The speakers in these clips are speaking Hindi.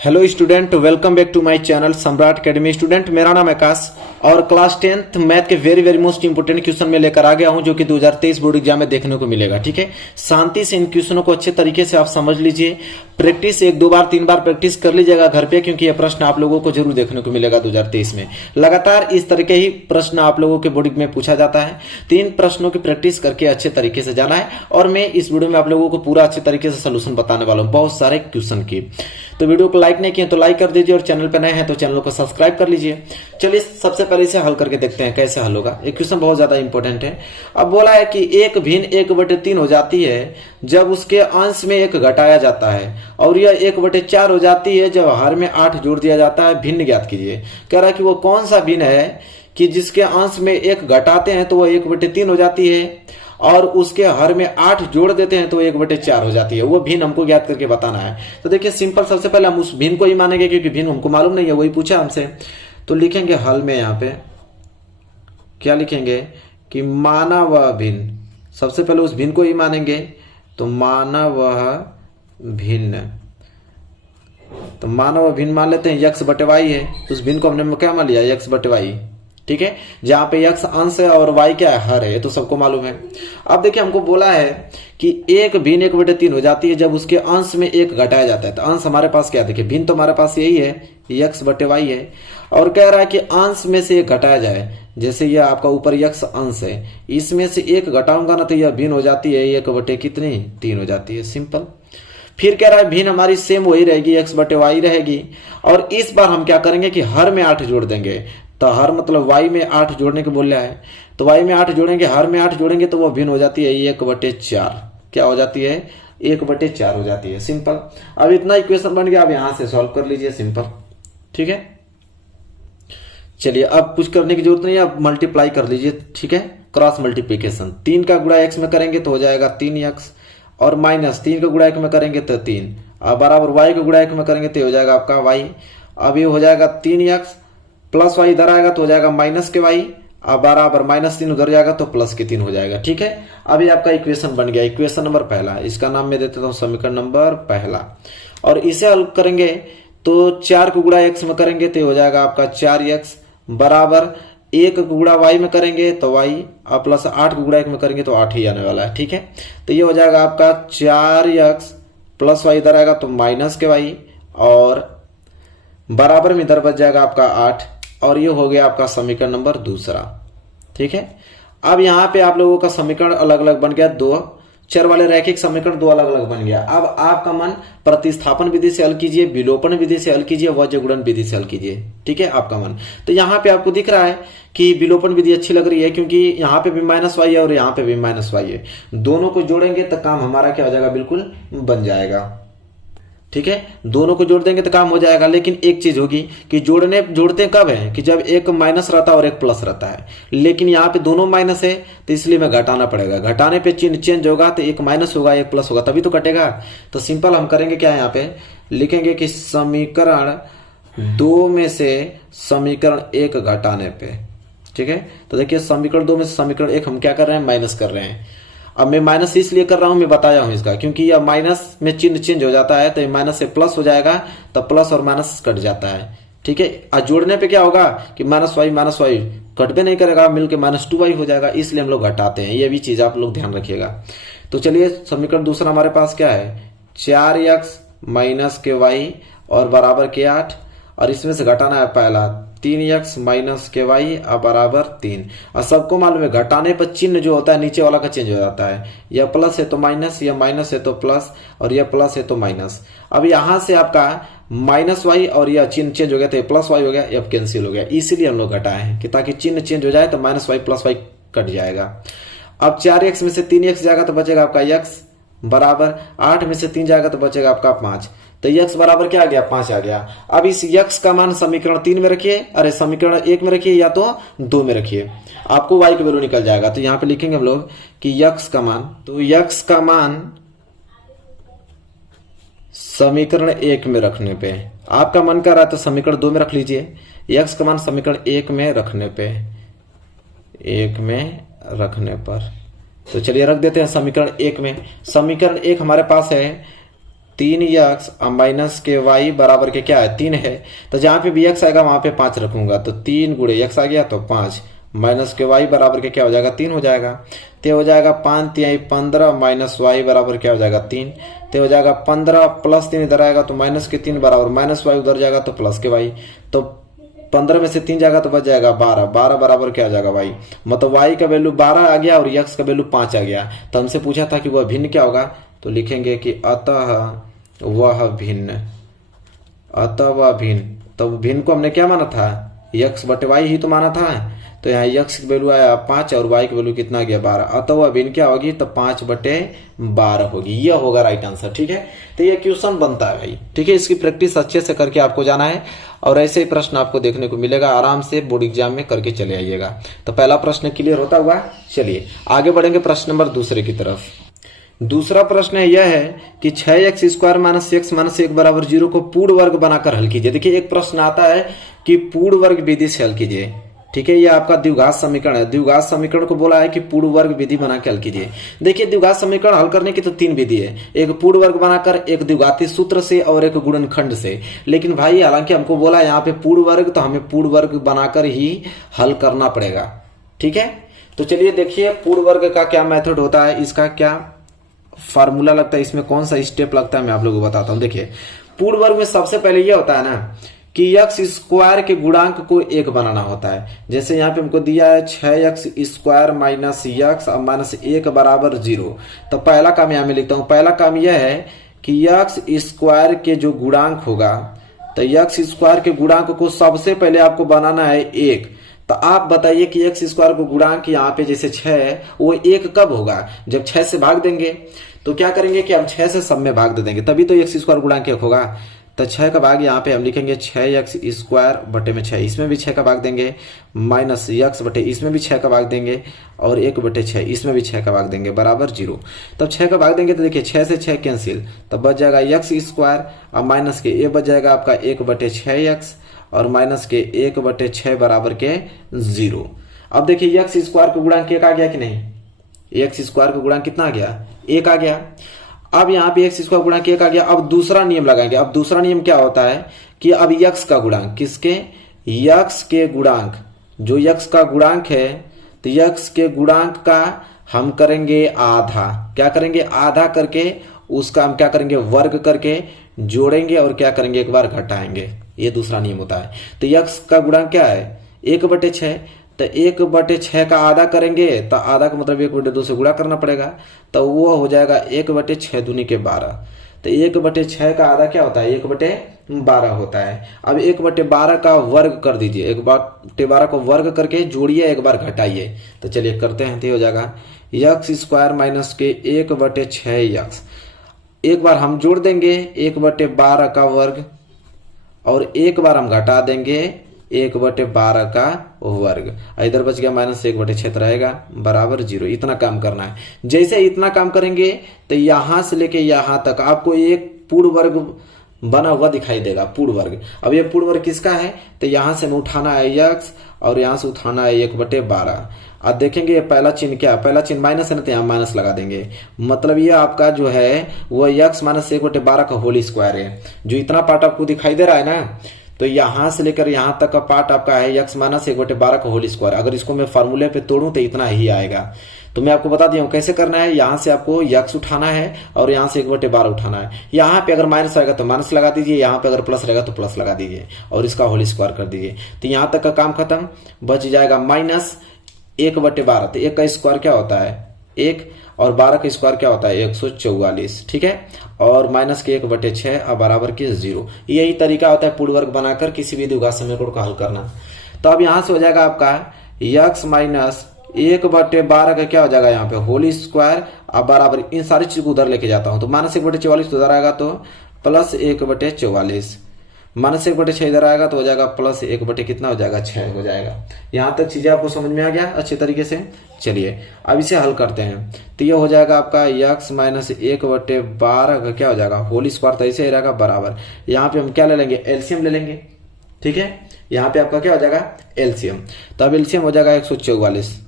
Hello student, welcome back to my channel Samrat Academy. Student, मेरा नाम आकाश और क्लास 10th मैथ के वेरी मोस्ट इंपोर्टेंट क्वेश्चन में लेकर आ गया हूं जो कि 2023 बोर्ड एग्जाम में देखने को मिलेगा। ठीक है, शांति से इन क्वेश्चनों को अच्छे तरीके से आप समझ लीजिए। प्रैक्टिस 1-2 बार 3 बार प्रैक्टिस कर लीजिएगा घर पे, क्योंकि यह प्रश्न आप लोगों को जरूर देखने को मिलेगा 2023 में। लगातार इस तरह के ही प्रश्न आप लोगों के बोर्ड में पूछा जाता है। 3 प्रश्नों की प्रैक्टिस करके अच्छे तरीके से जाना है और मैं इस वीडियो में आप लोगों को पूरा अच्छे तरीके से सोल्यूशन बताने वाला हूं बहुत सारे क्वेश्चन की। तो वीडियो को लाइक नहीं किए तो लाइक कर दीजिए और चैनल पर नए हैं तो चैनल को सब्सक्राइब कर लीजिए। चलिए सबसे पहले इसे हल करके देखते हैं कैसे हल होगा। एक क्वेश्चन बहुत ज्यादा इंपॉर्टेंट है। अब बोला है कि एक भिन्न 1/3 हो जाती है जब उसके अंश में 1 घटाया जाता है, और यह 1/4 हो जाती है जब हर में 8 जोड़ दिया जाता है। भिन्न ज्ञात कीजिए। कह रहा है कि वो कौन सा भिन्न है कि जिसके अंश में 1 घटाते हैं तो वह 1/3 हो जाती है, और उसके हर में 8 जोड़ देते हैं तो 1/4 हो जाती है। वो भिन्न हमको ज्ञात करके बताना है। तो देखिए सिंपल, सबसे पहले हम उस भिन्न को ही मानेंगे क्योंकि भिन्न हमको मालूम नहीं है, वही पूछा हमसे। तो लिखेंगे हल में, यहाँ पे क्या लिखेंगे कि माना वह भिन्न। सबसे पहले उस भिन्न को ही मानेंगे, तो माना वह भिन्न। तो माना वह भिन्न मान लेते हैं, x/y है। उस भिन्न को हमने क्या मान लिया, x/y। ठीक है, जहां पे x अंश है और y क्या है, हर है, ये तो सबको मालूम है। अब देखिए हमको बोला है कि एक भिन्न 1/3 हो जाती है जब उसके अंश में 1 घटाया जाता है। तो अंश हमारे पास क्या, देखिए भिन्न तो हमारे पास यही है, x/y है, और कह रहा है कि अंश में से 1 घटाया जाए। जैसे यह आपका ऊपर x अंश है, इसमें से 1 घटाऊंगा ना तो यह भिन्न हो जाती है 1/3 हो जाती है। सिंपल। फिर कह रहा है भिन्न हमारी सेम वही रहेगी, x/y रहेगी, और इस बार हम क्या करेंगे कि हर में 8 जोड़ देंगे। तो हर मतलब y में 8 जोड़ने को बोल रहा है, तो y में 8 जोड़ेंगे, हर में 8 जोड़ेंगे तो वो भिन्न हो जाती है 1/4। क्या हो जाती है, 1/4 हो जाती है। सिंपल। अब इतना इक्वेशन बन गया, अब यहां से सॉल्व कर लीजिए। सिंपल। ठीक है, चलिए अब कुछ करने की जरूरत नहीं है, अब मल्टीप्लाई कर लीजिए। ठीक है, क्रॉस मल्टीप्लीकेशन। 3 का गुणा x में करेंगे तो हो जाएगा 3x, और माइनस 3 का गुणा 1 में करेंगे तो 3, अब बराबर y का गुणा 1 में करेंगे तो हो जाएगा आपका y। अब ये हो जाएगा 3x प्लस y इधर आएगा तो हो जाएगा माइनस के y, अब बराबर -3 उधर जाएगा तो +3 हो जाएगा। ठीक है, अब ये आपका इक्वेशन बन गया, इक्वेशन नंबर पहला। इसका नाम मैं दे देता हूं समीकरण नंबर पहला। और इसे हल करेंगे तो 4 को गुणा x में करेंगे तो हो जाएगा आपका 4x, बराबर 1 को गुणा y में करेंगे तो y, और प्लस 8 को गुणा 1 में करेंगे तो 8 ही आने वाला है। ठीक है, तो ये हो जाएगा आपका 4x प्लस y इधर आएगा तो माइनस के y, और बराबर में इधर बच जाएगा आपका 8, और ये हो गया आपका समीकरण नंबर दूसरा। ठीक है, अब यहां पे आप लोगों का समीकरण अलग अलग बन गया, 2 चर वाले रैखिक समीकरण 2 अलग अलग बन गया। अब आपका मन प्रतिस्थापन विधि से हल कीजिए, विलोपन विधि से हल कीजिए, वज्र गुणन विधि से हल कीजिए। ठीक है, आपका मन। तो यहाँ पे आपको दिख रहा है कि विलोपन विधि अच्छी लग रही है, क्योंकि यहाँ पे भी -y है और यहाँ पे भी -y है। दोनों को जोड़ेंगे तो काम हमारा क्या हो जाएगा, बिल्कुल बन जाएगा। ठीक है, दोनों को जोड़ देंगे तो काम हो जाएगा। लेकिन एक चीज होगी कि जोड़ते कब है कि जब एक माइनस रहता है और एक प्लस रहता है। लेकिन यहाँ पे दोनों माइनस है तो इसलिए मैं घटाना पड़ेगा। घटाने पे चिन्ह चेंज होगा तो एक माइनस होगा एक प्लस होगा, तभी तो कटेगा। तो सिंपल हम करेंगे क्या, यहाँ पे लिखेंगे कि समीकरण 2 में से समीकरण 1 घटाने पे। ठीक है, तो देखिए समीकरण 2 में से समीकरण 1 हम क्या कर रहे हैं, माइनस कर रहे हैं। अब मैं माइनस इसलिए कर रहा हूं, मैं बताया हूं इसका, क्योंकि यह माइनस में चिन्ह चेंज हो जाता है तो माइनस से प्लस हो जाएगा, तो प्लस और माइनस कट जाता है। ठीक है, और जोड़ने पे क्या होगा कि -y कट भी नहीं करेगा, मिलके -2y हो जाएगा, इसलिए हम लोग घटाते हैं। ये भी चीज आप लोग ध्यान रखिएगा। तो चलिए समीकरण दूसरा हमारे पास क्या है, 4x माइनस के y और बराबर के 8, और इसमें से घटाना है पहला 3x माइनस के y अब बराबर 3। और सबको मालूम है घटाने पर चिन्ह जो होता है नीचे वाला का चेंज हो जाता है। यह प्लस है तो माइनस, यह माइनस है तो प्लस, और यह प्लस है तो माइनस। अब यहां से आपका -y और यह चिन्ह चेंज हो गया तो +y हो गया, अब कैंसिल हो गया। इसीलिए हम लोग घटाए हैं कि ताकि चिन्ह चेंज हो जाए तो -y +y कट जाएगा। अब 4x में से 3x जाएगा तो बचेगा आपका x, बराबर 8 में से 3 जाएगा तो बचेगा आपका 5। तो x बराबर क्या आ गया, 5 आ गया। अब इस x का मान समीकरण 3 में रखिए, अरे समीकरण 1 में रखिए या तो 2 में रखिए, आपको y का वैल्यू निकल जाएगा। तो यहां पे लिखेंगे हम लोग कि x का मान, तो x का मान समीकरण 1 में रखने पे, आपका मन कर रहा है तो समीकरण 2 में रख लीजिए। x का मान समीकरण 1 में रखने पे, 1 में रखने पर, तो चलिए रख देते हैं समीकरण 1 में। समीकरण 1 हमारे पास है 3 यक्स माइनस के वाई बराबर के क्या है 3 है। तो जहां पे भी यक्स आएगा वहां पे 5 रखूंगा, तो 3 गुणे यक्स आ गया तो 5 माइनस के वाई बराबर के क्या हो जाएगा 3 हो जाएगा। तो हो जाएगा 5 तिहाई 15 माइनस वाई बराबर क्या हो जाएगा 3। तो हो जाएगा 15 प्लस 3 इधर आएगा तो माइनस के 3 बराबर माइनस वाई उधर जाएगा तो प्लस के वाई। तो 15 में से 3 जाएगा तो बच जाएगा 12, 12 बराबर क्या आ जाएगा वाई। मतलब वाई का वैल्यू 12 आ गया और यक्स का वैल्यू 5 आ गया। तो हमसे पूछा था कि वह भिन्न क्या होगा, तो लिखेंगे कि अतः वह भिन्न, अतः वह भिन्न। तो भिन्न को हमने क्या माना था यक्स बटे वाई ही तो माना था। तो यहाँ यक्स की वैल्यू आया 5 और वाई की वैल्यू कितना गया 12। अतः वह भिन्न क्या होगी, तो 5/12 होगी। यह होगा राइट आंसर। ठीक है, तो ये क्वेश्चन बनता है भाई। ठीक है, इसकी प्रैक्टिस अच्छे से करके आपको जाना है और ऐसे ही प्रश्न आपको देखने को मिलेगा। आराम से बोर्ड एग्जाम में करके चले आइएगा। तो पहला प्रश्न क्लियर होता हुआ चलिए आगे बढ़ेंगे प्रश्न नंबर दूसरे की तरफ। दूसरा प्रश्न यह है कि 6x² माइनस x माइनस 1 बराबर 0 को पूर्ण वर्ग बनाकर हल कीजिए। देखिए एक प्रश्न आता है कि पूर्ण वर्ग विधि से हल कीजिए। ठीक है, ये आपका द्विघात समीकरण है। द्विघात समीकरण को बोला है कि पूर्ण वर्ग विधि बना के हल कीजिए। देखिए द्विघात समीकरण हल करने की तो 3 विधि है, एक पूर्ण वर्ग बनाकर, एक द्विघाती सूत्र से और एक गुणनखंड से। लेकिन भाई हालांकि हमको बोला यहाँ पे पूर्ण वर्ग, तो हमें पूर्ण वर्ग बनाकर ही हल करना पड़ेगा। ठीक है, तो चलिए देखिए पूर्ण वर्ग का क्या मेथड होता है, इसका क्या फार्मूला लगता है, इसमें कौन सा स्टेप लगता है, मैं आप लोगों को बताता हूं। देखिए पूर्ण वर्ग में सबसे पहले यह होता है ना कि x² के गुणांक को 1 बनाना होता है। जैसे यहाँ पे हमको दिया है 6x² माइनस x और माइनस 1 बराबर 0। तो पहला काम यहाँ में लिखता हूं। पहला काम यह है कि x² के जो गुणांक होगा, तो x² के गुणांक को सबसे पहले आपको बनाना है 1। तो आप बताइए कि x² को गुणांक यहाँ पे जैसे 6 है, वो 1 कब होगा, जब 6 से भाग देंगे। तो क्या करेंगे कि हम 6 से सब में भाग दे देंगे, तभी तो x² गुणांक 1 होगा। तो 6 का भाग यहाँ पे हम लिखेंगे 6x² बटे में 6, इसमें भी 6 का भाग देंगे, माइनस x बटे इसमें भी 6 का भाग देंगे और 1/6 इसमें भी 6 का भाग देंगे बराबर 0। तब 6 का भाग देंगे तो देखिए 6 से 6 कैंसिल, तब बच जाएगा x² और माइनस के ये बच जाएगा आपका 1/6x और माइनस के 1/6 बराबर के 0। अब देखिए x² का गुणांक 1 आ गया कि नहीं, x² का गुणांक कितना आ गया 1 आ गया। अब यहाँ पे x² गुणांक 1 आ गया। अब दूसरा नियम लगाएंगे। अब दूसरा नियम क्या होता है कि अब x का गुणांक, किसके, x के गुणांक, जो x का गुणांक है, तो x के गुणांक का हम करेंगे आधा। क्या करेंगे, आधा करके उसका हम क्या करेंगे वर्ग करके जोड़ेंगे और क्या करेंगे एक बार घटाएंगे। ये दूसरा नियम होता है। तो x का गुणांक क्या है 1/6, तो 1/6 का आधा करेंगे तो आधा का मतलब 1/2 से गुणा करना पड़ेगा, तो वो हो जाएगा 1/6 दूनी के 12। तो 1/6 का आधा क्या होता है 1/12 होता है। अब 1/12 का वर्ग कर दीजिए, 1/12 को वर्ग करके जोड़िए एक बार घटाइए। तो चलिए करते हैं, तो हो जाएगा x² माइनस के 1/6x। एक बार हम जोड़ देंगे 1/12 का वर्ग और एक बार हम घटा देंगे 1/12 का वर्ग। इधर बच गया माइनस 1/6 रहेगा बराबर 0। इतना काम करना है। जैसे इतना काम करेंगे तो यहां से लेके यहां तक आपको एक पूर्ण वर्ग बना हुआ दिखाई देगा, पूर्ण वर्ग। अब ये पूर्ण वर्ग किसका है, तो यहां से उठाना है x और यहां से उठाना है 1/12। अब देखेंगे ये पहला चिन्ह क्या है, पहला चिन्ह माइनस है ना, तो यहाँ माइनस लगा देंगे। मतलब ये आपका जो है वो x माइनस 1/12 का होल स्क्वायर है। जो इतना पार्ट आपको दिखाई दे रहा है ना, तो यहां से लेकर यहां तक का पार्ट आपका है x माइनस 1/12 का होल स्क्वायर। अगर इसको मैं फार्मूले पे तोड़ूं तो इतना ही आएगा। तो मैं आपको बता दिया हूं कैसे करना है। यहां से आपको x उठाना है और यहां से 1/12 उठाना है। यहां पे अगर माइनस आएगा तो माइनस लगा दीजिए, यहां पे अगर प्लस रहेगा तो प्लस लगा दीजिए और इसका होल स्क्वायर कर दीजिए। तो यहां तक का काम खत्म। बच जाएगा माइनस 1/12। तो 1 का स्क्वायर क्या होता है 1 और 12 का स्क्वायर क्या होता है 144। ठीक है, और माइनस के 1/6 और बराबर के 0। यही तरीका होता है पूर्ण वर्ग बनाकर किसी भी द्विघात समीकरण को हल करना। तो अब यहां से हो जाएगा आपका x माइनस 1/12 का क्या हो जाएगा यहाँ पे होल स्क्वायर और बराबर इन सारी चीज को उधर लेके जाता हूं। तो माइनस 1/44 उधर आएगा तो प्लस 1/44, माइनस 1/6 इधर आएगा तो हो जाएगा प्लस 1/ कितना हो जाएगा 6 हो जाएगा। यहां तक चीजें आपको समझ में आ गया अच्छे तरीके से। चलिए अब इसे हल करते हैं। तो ये हो जाएगा आपका x माइनस 1/12 का क्या हो जाएगा होल स्क्वायर, तो ऐसे ही रहेगा बराबर। यहाँ पे हम क्या ले लेंगे एलसीएम ले लेंगे। ठीक है, यहाँ पे आपका क्या हो जाएगा एलसीएम। तो अब एलसीएम हो जाएगा 144।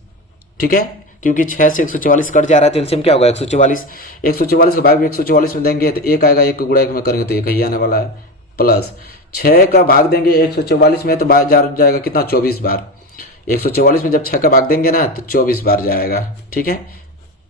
ठीक है, क्योंकि 6 से 144 कट जा रहा है तो एलसीएम क्या होगा 144। 144 का भाग भी 144 में देंगे तो 1 आएगा, 1 को गुणा 1 में करेंगे तो 1 ही आने वाला है, प्लस 6 का भाग देंगे 144 में तो जाएगा कितना 24 बार। 144 में जब 6 का भाग देंगे ना तो 24 बार जाएगा। ठीक है,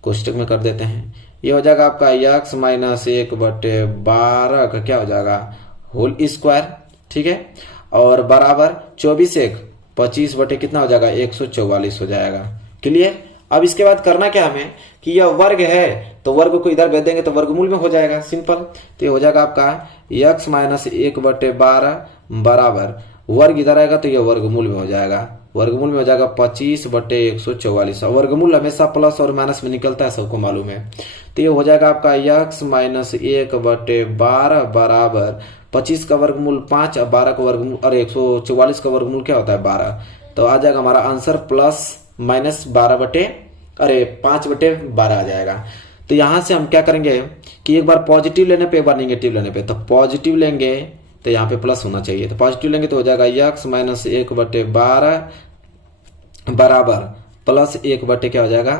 कोष्टक में कर देते हैं। ये हो जाएगा आपका x माइनस 1/12 का क्या हो जाएगा होल स्क्वायर। ठीक है, और बराबर 24 1 25 बटे कितना हो जाएगा 144 हो जाएगा। क्लियर। अब इसके बाद करना क्या हमें कि यह वर्ग है तो वर्ग को इधर भेज देंगे तो वर्गमूल में हो जाएगा, सिंपल। तो ये हो जाएगा आपका x माइनस 1/12 बराबर वर्ग इधर आएगा तो यह वर्गमूल में हो जाएगा, वर्गमूल में हो जाएगा 25 बटे 144। वर्गमूल हमेशा प्लस और माइनस में निकलता है, सबको मालूम है। तो ये हो जाएगा आपका x माइनस 1/12 बराबर 25 का वर्गमूल 5 और 12 का वर्गमूल और 144 का वर्गमूल क्या होता है 12। तो आ जाएगा हमारा आंसर प्लस माइनस 5/12 आ जाएगा। तो यहां से हम क्या करेंगे कि एक बार पॉजिटिव लेने पे एक बार निगेटिव लेने पे, तो पॉजिटिव लेंगे तो यहाँ पे प्लस होना चाहिए, तो पॉजिटिव लेंगे तो हो जाएगा x माइनस 1/12 बराबर प्लस 1 बटे क्या हो जाएगा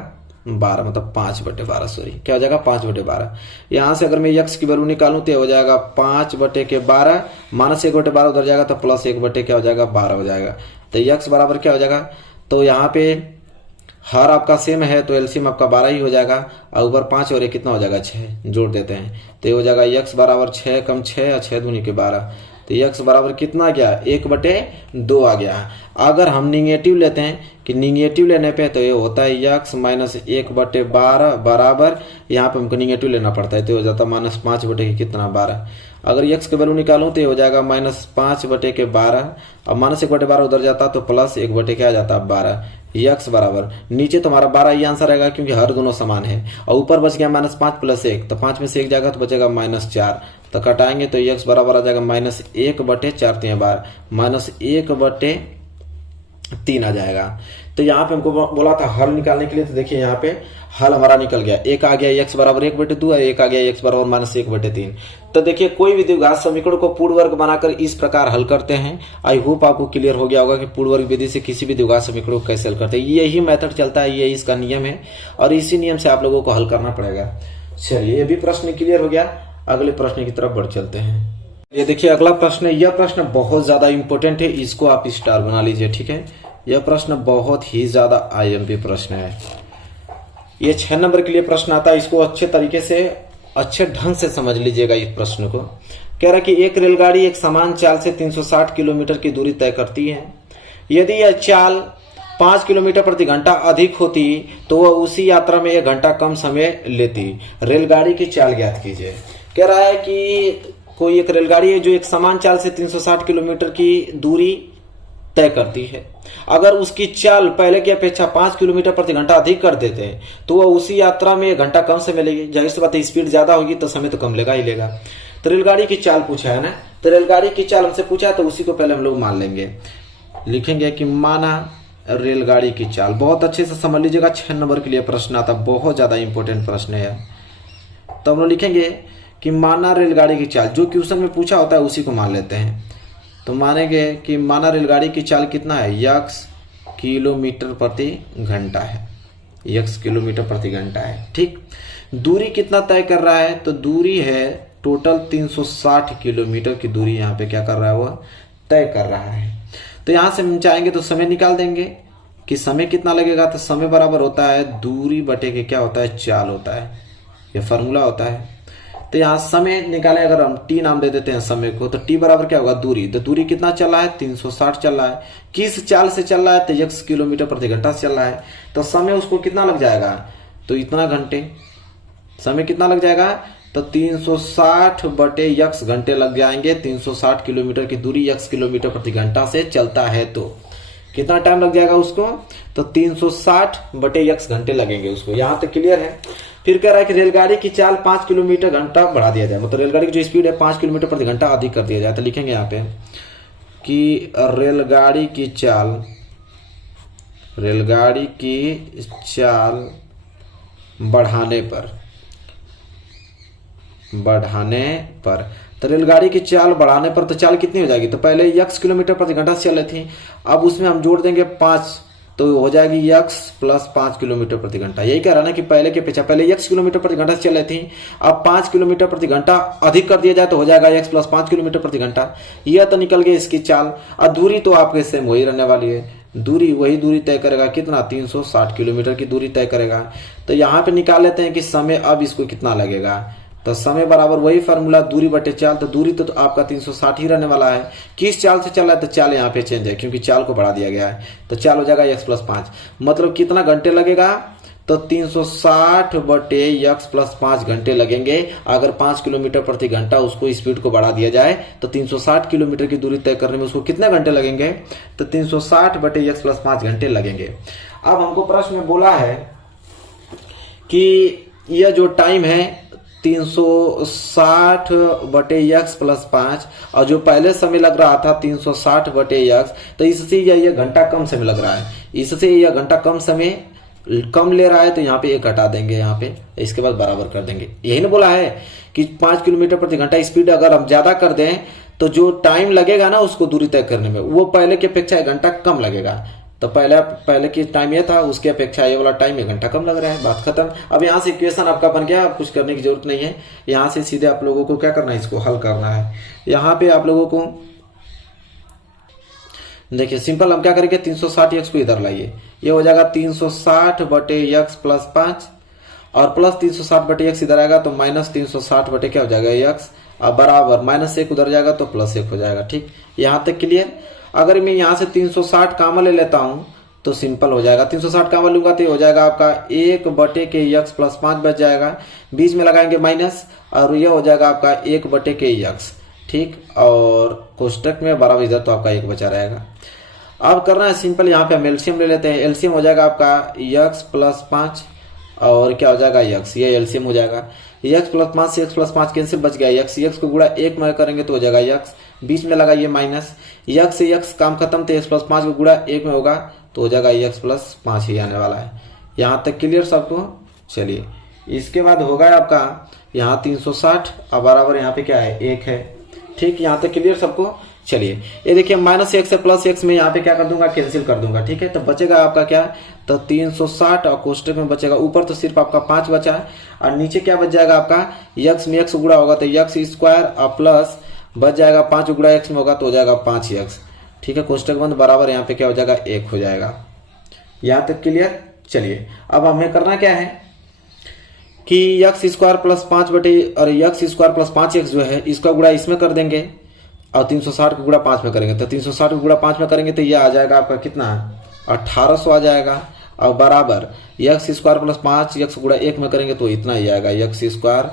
12, मतलब 5/12 सॉरी क्या हो जाएगा 5/12। यहाँ से अगर मैं x की वैल्यू निकालूं तो हो जाएगा 5/12 माइनस 1/12 उधर जाएगा तो प्लस 1 बटे क्या हो जाएगा 12 हो जाएगा। तो x बराबर क्या हो जाएगा, तो यहाँ पे हर आपका सेम है तो एलसीएम आपका 12 ही हो जाएगा और ऊपर 5 और 1 कितना हो जाएगा 6, जोड़ देते हैं तो ये हो जाएगा x बराबर 6 कम 6 और 6 दूनी के 12। तो x बराबर कितना आ गया 1/2 आ गया। अगर हम निगेटिव लेते हैं कि निगेटिव लेने पे तो ये होता है x माइनस 1/12 बराबर, यहाँ पे हमको निगेटिव लेना पड़ता है तो हो जाता है माइनस 5 बटे कितना 12। अगर x की वैल्यू निकालूं तो ये हो जाएगा माइनस 5/12 और माइनस 1/12 उधर जाता तो प्लस 1 बटे क्या आ जाता 12। x बराबर नीचे तो हमारा 12 ही आंसर आएगा क्योंकि हर दोनों समान है और ऊपर बच गया माइनस 5 प्लस 1 तो 5 में से 1 जाएगा तो बचेगा माइनस 4, तो कटाएंगे तो x बराबर आ जाएगा माइनस 1/4 3 बार माइनस 1/3 आ जाएगा। तो यहाँ पे हमको बोला था हल निकालने के लिए, तो देखिए यहाँ पे हल हमारा निकल गया, एक आ गया x बराबर 1/2 और एक आ गया x बराबर माइनस 1/3। तो देखिए कोई भी द्विघात समीकरण को पूर्ण वर्ग बनाकर इस प्रकार हल करते हैं। आई होप आपको क्लियर हो गया होगा कि पूर्ण वर्ग विधि से किसी भी द्विघात समीकरण को कैसे हल करते हैं। यही मेथड चलता है, यही इसका नियम है और इसी नियम से आप लोगों को हल करना पड़ेगा। चलिए ये भी प्रश्न क्लियर हो गया, अगले प्रश्न की तरफ बढ़ चलते हैं। ये देखिए अगला प्रश्न है, यह प्रश्न बहुत ज्यादा इंपॉर्टेंट है, इसको आप स्टार बना लीजिए। ठीक है, यह प्रश्न बहुत ही ज्यादा आईएमपी प्रश्न है। ये 6 नंबर के लिए प्रश्न आता है, इसको अच्छे तरीके से अच्छे ढंग से समझ लीजिएगा। इस प्रश्न को कह रहा है कि एक रेलगाड़ी एक समान चाल से 360 किलोमीटर की दूरी तय करती है। यदि यह चाल 5 किलोमीटर प्रति घंटा अधिक होती तो वह उसी यात्रा में 1 घंटा कम समय लेती। रेलगाड़ी की चाल ज्ञात कीजिए। कह रहा है कि कोई एक रेलगाड़ी है जो एक समान चाल से 360 किलोमीटर की दूरी तय करती है। अगर उसकी चाल पहले की अपेक्षा 5 किलोमीटर प्रति घंटा अधिक कर देते हैं तो वह उसी यात्रा में 1 घंटा कम समय लेगी। जाहिर सी बात है, स्पीड ज्यादा होगी तो समय तो कम लेगा ही लेगा। तो रेलगाड़ी की चाल पूछा है ना, तो रेलगाड़ी की चाल हमसे पूछा है तो उसी को पहले हम लोग मान लेंगे। लिखेंगे कि माना रेलगाड़ी की चाल, बहुत अच्छे से समझ लीजिएगा। 6 नंबर के लिए प्रश्न आता, बहुत ज्यादा इंपॉर्टेंट प्रश्न है। तो हम लोग लिखेंगे कि माना रेलगाड़ी की चाल, जो क्वेश्चन में पूछा होता है उसी को मान लेते हैं। तो मानेंगे कि माना रेलगाड़ी की चाल कितना है, x किलोमीटर प्रति घंटा है, x किलोमीटर प्रति घंटा है। ठीक, दूरी कितना तय कर रहा है, तो दूरी है टोटल 360 किलोमीटर की दूरी यहाँ पे क्या कर रहा है, वह तय कर रहा है। तो यहाँ से हम चाहेंगे तो समय निकाल देंगे कि समय कितना लगेगा, तो समय बराबर होता है दूरी बटे के क्या होता है चाल होता है, यह फॉर्मूला होता है। तो यहाँ समय निकाले, अगर हम t नाम दे देते हैं समय को, तो t बराबर क्या होगा दूरी। तो दूरी कितना चल रहा है 360 चल रहा है, किस चाल से चल रहा है, तो x किलोमीटर प्रति घंटा से चल रहा है। तो समय उसको कितना लग जाएगा, तो इतना घंटे, समय कितना लग जाएगा, तो 360 बटे x घंटे लग जाएंगे। 360 किलोमीटर की दूरी x किलोमीटर प्रति घंटा से चलता है तो कितना टाइम लग जाएगा उसको, तो 360 बटे x घंटे लगेंगे उसको। यहाँ तक क्लियर है। फिर कह रहा है कि रेलगाड़ी की चाल 5 किलोमीटर घंटा बढ़ा दिया जाए, मतलब रेलगाड़ी की जो स्पीड है 5 किलोमीटर प्रति घंटा अधिक कर दिया जाए। तो लिखेंगे यहाँ पे कि रेलगाड़ी की चाल बढ़ाने पर तो रेलगाड़ी की चाल बढ़ाने पर तो चाल कितनी हो जाएगी, तो पहले x किलोमीटर प्रति घंटा से चल रही थी, अब उसमें हम जोड़ देंगे 5 तो हो जाएगी x प्लस 5 किलोमीटर प्रति घंटा। यही कह रहा है ना कि पहले के पीछे पहले x किलोमीटर प्रति घंटा से चल रही थी, अब 5 किलोमीटर प्रति घंटा अधिक कर दिया जाए तो हो जाएगा x प्लस 5 किलोमीटर प्रति घंटा। यह तो निकल गई इसकी चाल। और दूरी तो आपके सेम वही रहने वाली है, दूरी वही दूरी तय करेगा, कितना 360 किलोमीटर की दूरी तय करेगा। तो यहाँ पे निकाल लेते हैं कि समय अब इसको कितना लगेगा। तो समय बराबर वही फार्मूला दूरी बटे चाल, तो दूरी तो आपका 360 ही रहने वाला है। किस चाल से चल रहा है तो चाल यहाँ पे चेंज है क्योंकि चाल को बढ़ा दिया गया है। तो चाल हो जाएगा x प्लस 5, मतलब कितना घंटे लगेगा तो 360 बटे x प्लस 5 घंटे लगेंगे। अगर 5 किलोमीटर प्रति घंटा उसको स्पीड को बढ़ा दिया जाए तो 360 किलोमीटर की दूरी तय करने में उसको कितने घंटे लगेंगे तो 360 बटे x प्लस 5 घंटे लगेंगे। अब हमको प्रश्न में बोला है कि यह जो टाइम है 360 बटे x प्लस 5 और जो पहले समय लग रहा था 360 बटे x, तो इससे यह घंटा कम समय लग रहा है, इससे यह घंटा कम समय कम ले रहा है। तो यहाँ पे एक हटा देंगे, यहाँ पे इसके बाद बराबर कर देंगे। यही ना बोला है कि 5 किलोमीटर प्रति घंटा स्पीड अगर हम ज्यादा कर दें तो जो टाइम लगेगा ना उसको दूरी तय करने में वो पहले की अपेक्षा 1 घंटा कम लगेगा। तो पहले की टाइम ये था, उसकी अपेक्षा ये वाला टाइम 1 घंटा कम लग रहा है। बात खत्म। अब यहाँ से इक्वेशन आपका बन गया, अब कुछ करने की जरूरत नहीं है। यहाँ से सीधे आप लोगों को क्या करना है, इसको हल करना है। यहाँ पे आप लोगों को देखिए सिंपल हम क्या करेंगे 360 x को इधर लाइए, ये हो जाएगा 360 बटे x प्लस 5 और प्लस 360 बटे x इधर आएगा तो माइनस 360 बटे क्या हो जाएगा x, अब बराबर माइनस 1 उधर जाएगा तो प्लस 1 हो जाएगा। ठीक, यहाँ तक क्लियर। अगर मैं यहाँ से 360 कॉमन ले लेता हूँ तो सिंपल हो जाएगा, 360 कॉमन लूंगा तो हो जाएगा आपका 1 बटे के x प्लस 5 बच जाएगा, बीच में लगाएंगे माइनस और यह हो जाएगा आपका 1 बटे के x। ठीक, और कोष्टक में बराबर इधर तो आपका 1 बचा रहेगा। अब करना है सिंपल, यहाँ पे हम एलसीएम ले लेते हैं। एलसीएम हो जाएगा आपका x प्लस 5 और क्या हो जाएगा x, ये एलसीएम हो जाएगा। x प्लस 5 से x प्लस 5 कैंसिल, बच गया x को गुणा 1 में करेंगे तो हो जाएगा x, बीच में लगाइए माइनस, x से x काम खत्म, तो x प्लस 5 को गुणा 1 में होगा तो हो जाएगा x प्लस 5 ही आने वाला है। यहाँ तक क्लियर सबको। चलिए इसके बाद होगा आपका यहाँ 360 और बराबर यहाँ पे क्या है 1 है। ठीक, यहाँ तक क्लियर सबको। चलिए ये देखिए माइनस 1 से प्लस 1 में यहाँ पे क्या कर दूंगा, कैंसिल कर दूंगा। ठीक है, तो बचेगा आपका क्या, तो 360 और कोष्टक में बचेगा, ऊपर तो सिर्फ आपका 5 बचा है और नीचे क्या बच जाएगा आपका x में x गुणा होगा तो x स्क्वायर और प्लस बच जाएगा 5 गुणा x में होगा तो हो जाएगा 5x। ठीक है, कोष्टक बंद बराबर यहाँ पे क्या हो जाएगा 1 हो जाएगा। यहाँ तक क्लियर। चलिए अब हमें करना क्या है कि x स्क्वायर प्लस 5 बटे और x स्क्वायर प्लस 5x जो है इसका गुणा इसमें कर देंगे और 360 को गुणा 5 में करेंगे तो 360 को गुणा 5 में करेंगे तो ये आ जाएगा आपका कितना 1800 आ जाएगा और बराबर x स्क्वायर प्लस 5x गुणा 1 में करेंगे तो इतना ही आएगा x स्क्वायर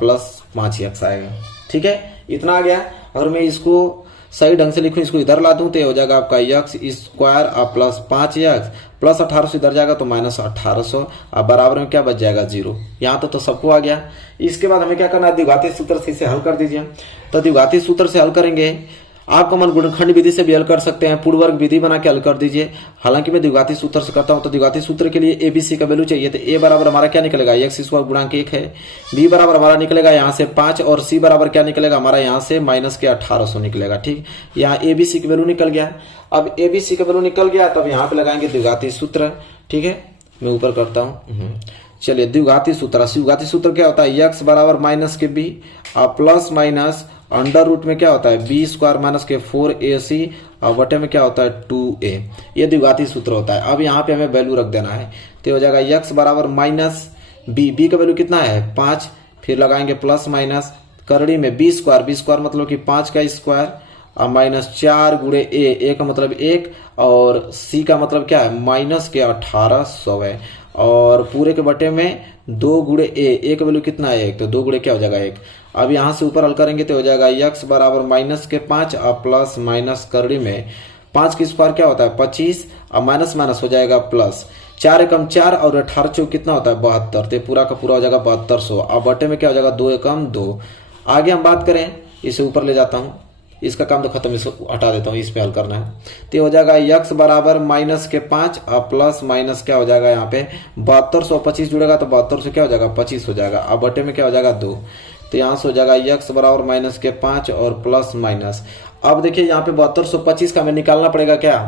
प्लस 5x आएगा। ठीक है, इतना आ गया। और मैं इसको सही ढंग से लिखूं, इसको इधर ला दूं तो ये हो जाएगा आपका x square plus 5x plus 1800 इधर जाएगा तो माइनस 1800 और बराबर में क्या बच जाएगा 0। यहाँ तो सबको आ गया। इसके बाद हमें क्या करना है, द्विघाती सूत्र से इसे हल कर दीजिए। तो द्विघाती सूत्र से हल करेंगे, आप कॉमन गुणनखंड विधि से भी हल कर सकते हैं, पूर्व वर्ग विधि बना के हल कर दीजिए। हालांकि मैं द्विघाती सूत्र से करता हूं तो द्विघाती सूत्र के लिए एबीसी का वैल्यू चाहिए। तो ए बराबर हमारा क्या निकलेगा x स्क्वायर गुणांक 1 है, बी बराबर हमारा निकलेगा यहाँ से 5 और सी बराबर क्या निकलेगा हमारा यहाँ से माइनस के 1800 निकलेगा। ठीक, यहाँ एबीसी का वैल्यू निकल गया। अब एबीसी का वैल्यू निकल गया तब यहाँ पे लगाएंगे द्विघाती सूत्र। ठीक है, मैं ऊपर करता हूँ। चलिए द्विघाती सूत्र क्या होता है, x बराबर माइनस के b plus minus under root में क्या होता है बी स्क्वायर माइनस के 4ac और बटे में क्या होता है 2a। ये द्विघाती सूत्र होता है। अब यहाँ पे हमें वैल्यू रख देना है तो हो जाएगा x बराबर माइनस b का वैल्यू कितना है 5, फिर लगाएंगे प्लस माइनस करड़ी में b स्क्वायर मतलब कि 5 का स्क्वायर और माइनस 4 गुणे a का मतलब 1 और c का मतलब क्या है माइनस के 1800 है और पूरे के बटे में 2 गुणे a का वैल्यू कितना है 1, तो 2 गुणे क्या हो जाएगा 1। अब यहाँ से ऊपर हल करेंगे तो हो जाएगा x बराबर माइनस के 5 और प्लस माइनस करड़ी में 5 की स्क्वायर क्या होता है 25 और माइनस माइनस हो जाएगा प्लस 4 एकम 4 और 18 चौक कितना होता है 72, तो पूरा का पूरा हो जाएगा 7200 और बटे में क्या हो जाएगा 2 एकम 2। आगे हम बात करें, इसे ऊपर ले जाता हूँ, इसका काम तो खत्म, इसको हटा देता हूँ, इस पे हल करना है। तो हो जाएगा x बराबर माइनस के 5 और प्लस माइनस क्या हो जाएगा यहाँ पे 7200, 25 जुड़ेगा तो 7200 क्या हो जाएगा 25 हो जाएगा और बटे में क्या हो जाएगा 2। तो यहाँ से हो जाएगा x बराबर माइनस के 5 और प्लस माइनस। अब देखिए यहाँ पे 7225 का हमें निकालना पड़ेगा क्या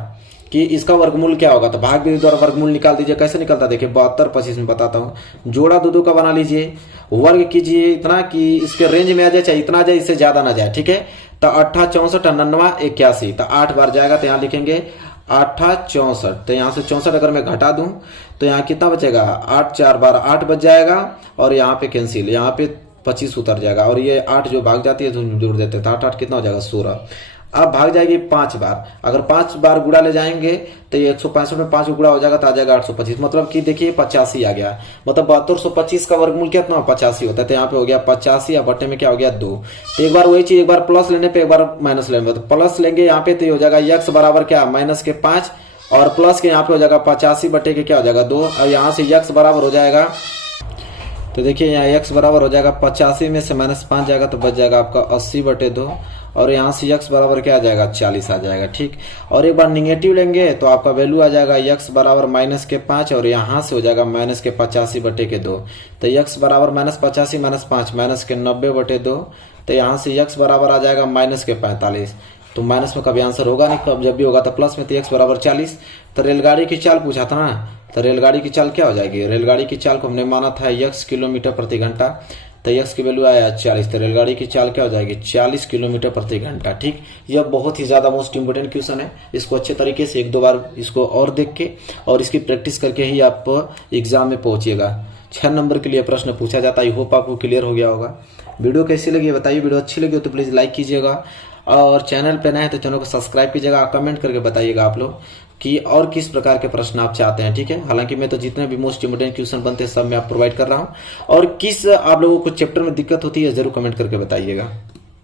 कि इसका वर्गमूल क्या होगा, तो भाग विधि द्वारा वर्गमूल निकाल दीजिए। कैसे निकलता है देखिए, 72 25 में बताता हूँ। जोड़ा दो दो का बना लीजिए, वर्ग कीजिए इतना कि इसके रेंज में आ जाए, चाहे इतना आ जाए, इससे ज्यादा ना जाए, ठीक है। तो 8 64 99 81, तो 8 बार जाएगा, तो यहाँ लिखेंगे 8 64। तो यहाँ से 64 अगर मैं घटा दूं तो यहाँ कितना बचेगा, 8 4 12 8 बच जाएगा, और यहाँ पे कैंसिल, यहाँ पे 25 उतर जाएगा, और ये 8 जो भाग जाती है तो जोड़ देते हैं, 8 8 कितना हो जाएगा 16। अब भाग जाएगी 5 बार, अगर 5 बार गुड़ा ले जाएंगे तो ये 165 में 5 गुड़ा हो जाएगा, तो आ जाएगा 825। मतलब कि देखिए 85 आ गया, मतलब 7225 का वर्गमूल कितना 85 होता है। तो यहाँ पे हो गया 85 या बट्टे में क्या हो गया 2। तो एक बार वही चीज, एक बार प्लस लेने पे एक बार माइनस लेने पे, तो प्लस लेंगे यहाँ पे तो ये हो जाएगा x बराबर क्या माइनस के 5, और प्लस के यहाँ पे हो जाएगा 85 बट्टे के क्या हो जाएगा 2, और यहाँ से x बराबर हो जाएगा, तो देखिए यहाँ x बराबर हो जाएगा 85 में से -5 जाएगा तो बच जाएगा आपका 80 बटे 2, और यहाँ से x बराबर क्या आ जाएगा 40 आ जाएगा, ठीक। और एक बार निगेटिव लेंगे तो आपका वैल्यू आ जाएगा x बराबर -5, और यहाँ से हो जाएगा -85 बटे के 2। तो x बराबर -85 -5 -90 बटे 2, तो यहाँ से x बराबर आ जाएगा -45। तो माइनस में कभी आंसर होगा नहीं, कब जब भी होगा तो प्लस में, तो x बराबर 40। तो रेलगाड़ी की चाल पूछा था ना, तो रेलगाड़ी की चाल क्या हो जाएगी, रेलगाड़ी की चाल को हमने माना था x किलोमीटर प्रति घंटा, तो x की वैल्यू आया 40, तो रेलगाड़ी की चाल क्या हो जाएगी 40 किलोमीटर प्रति घंटा, ठीक। यह बहुत ही ज्यादा मोस्ट इंपोर्टेंट क्वेश्चन है, इसको अच्छे तरीके से 1-2 बार इसको और देख के और इसकी प्रैक्टिस करके ही आप एग्जाम में पहुंचिएगा। 6 नंबर के लिए प्रश्न पूछा जाता है। आई होप आपको क्लियर हो गया होगा। वीडियो कैसी लगी बताइए, वीडियो अच्छी लगी हो तो प्लीज लाइक कीजिएगा, और चैनल पे नए हैं तो चैनल को सब्सक्राइब कीजिएगा। कमेंट करके बताइएगा आप लोग कि और किस प्रकार के प्रश्न आप चाहते हैं, ठीक है। हालांकि मैं तो जितने भी मोस्ट इंपोर्टेंट क्वेश्चन बनते हैं सब मैं आप प्रोवाइड कर रहा हूं, और किस आप लोगों को चैप्टर में दिक्कत होती है जरूर कमेंट करके बताइएगा।